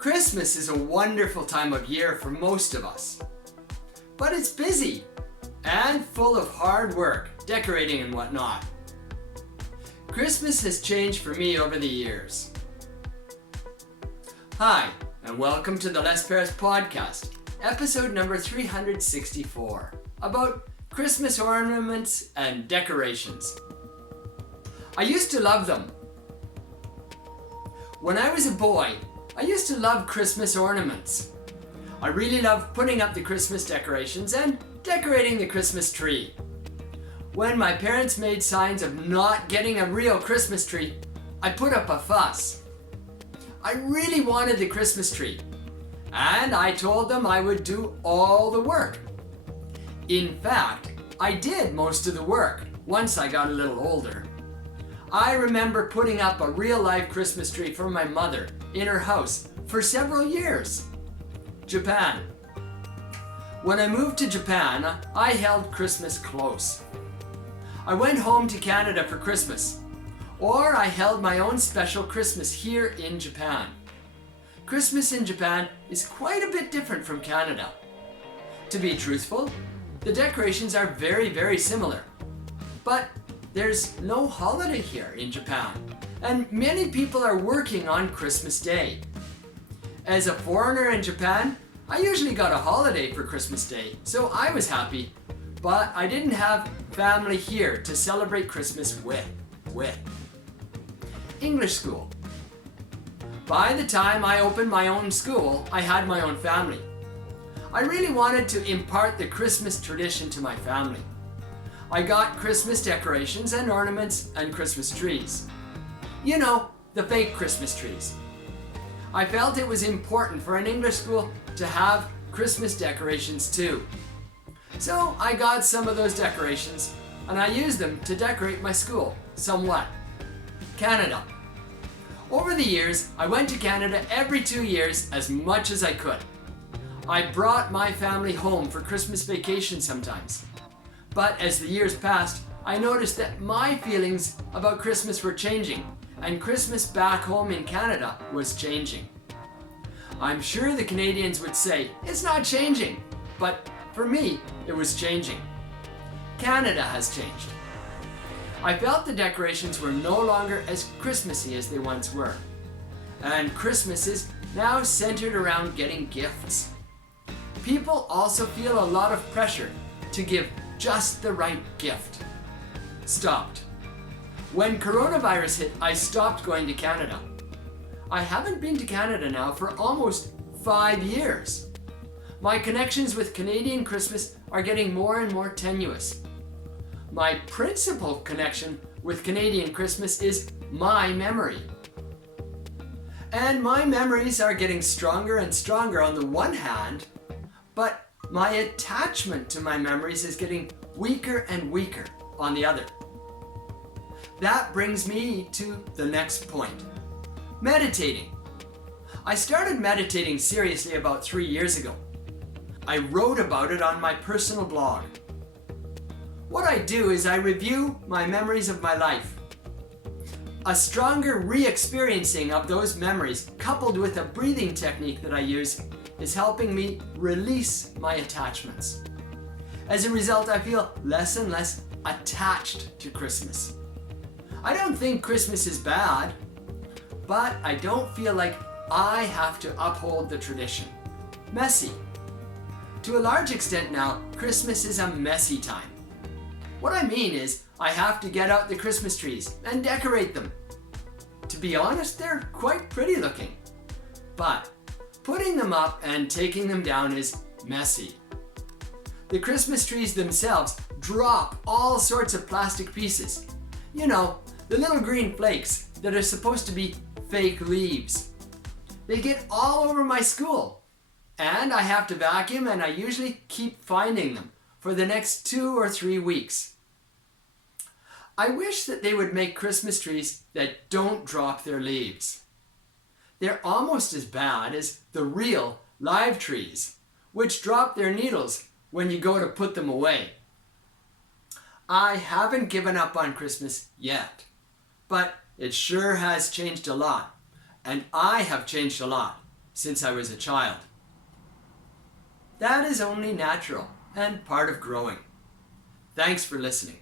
Christmas is a wonderful time of year for most of us. But it's busy and full of hard work, decorating and whatnot. Christmas has changed for me over the years. Hi, and welcome to the Les Paris podcast, episode number 364, about Christmas ornaments and decorations. I used to love them. When I was a boy, I used to love Christmas ornaments. I really loved putting up the Christmas decorations and decorating the Christmas tree. When my parents made signs of not getting a real Christmas tree, I put up a fuss. I really wanted the Christmas tree, and I told them I would do all the work. In fact, I did most of the work once I got a little older. I remember putting up a real-life Christmas tree for my mother in her house for several years. Japan. When I moved to Japan, I held Christmas close. I went home to Canada for Christmas, or I held my own special Christmas here in Japan. Christmas in Japan is quite a bit different from Canada. To be truthful, the decorations are very similar, but there's no holiday here in Japan, and many people are working on Christmas Day. As a foreigner in Japan, I usually got a holiday for Christmas Day, so I was happy, but I didn't have family here to celebrate Christmas with. English school. By the time I opened my own school, I had my own family. I really wanted to impart the Christmas tradition to my family. I got Christmas decorations and ornaments and Christmas trees. You know, the fake Christmas trees. I felt it was important for an English school to have Christmas decorations too. So I got some of those decorations and I used them to decorate my school somewhat. Canada. Over the years, I went to Canada every 2 years as much as I could. I brought my family home for Christmas vacation sometimes. But as the years passed, I noticed that my feelings about Christmas were changing, and Christmas back home in Canada was changing. I'm sure the Canadians would say, it's not changing, but for me, it was changing. Canada has changed. I felt the decorations were no longer as Christmassy as they once were, and Christmas is now centered around getting gifts. People also feel a lot of pressure to give just the right gift. Stopped. When coronavirus hit, I stopped going to Canada. I haven't been to Canada now for almost 5 years. My connections with Canadian Christmas are getting more and more tenuous. My principal connection with Canadian Christmas is my memory. And my memories are getting stronger and stronger on the one hand, but my attachment to my memories is getting weaker and weaker on the other. That brings me to the next point. Meditating. I started meditating seriously about 3 years ago. I wrote about it on my personal blog. What I do is I review my memories of my life. A stronger re-experiencing of those memories, coupled with a breathing technique that I use, is helping me release my attachments. As a result, I feel less and less attached to Christmas. I don't think Christmas is bad, but I don't feel like I have to uphold the tradition. Messy. To a large extent now, Christmas is a messy time. What I mean is, I have to get out the Christmas trees and decorate them. To be honest, they're quite pretty looking. But putting them up and taking them down is messy. The Christmas trees themselves drop all sorts of plastic pieces. You know, the little green flakes that are supposed to be fake leaves. They get all over my school, and I have to vacuum, and I usually keep finding them for the next 2 or 3 weeks. I wish that they would make Christmas trees that don't drop their leaves. They're almost as bad as the real live trees, which drop their needles when you go to put them away. I haven't given up on Christmas yet, but it sure has changed a lot, and I have changed a lot. since I was a child. That is only natural and part of growing. Thanks for listening.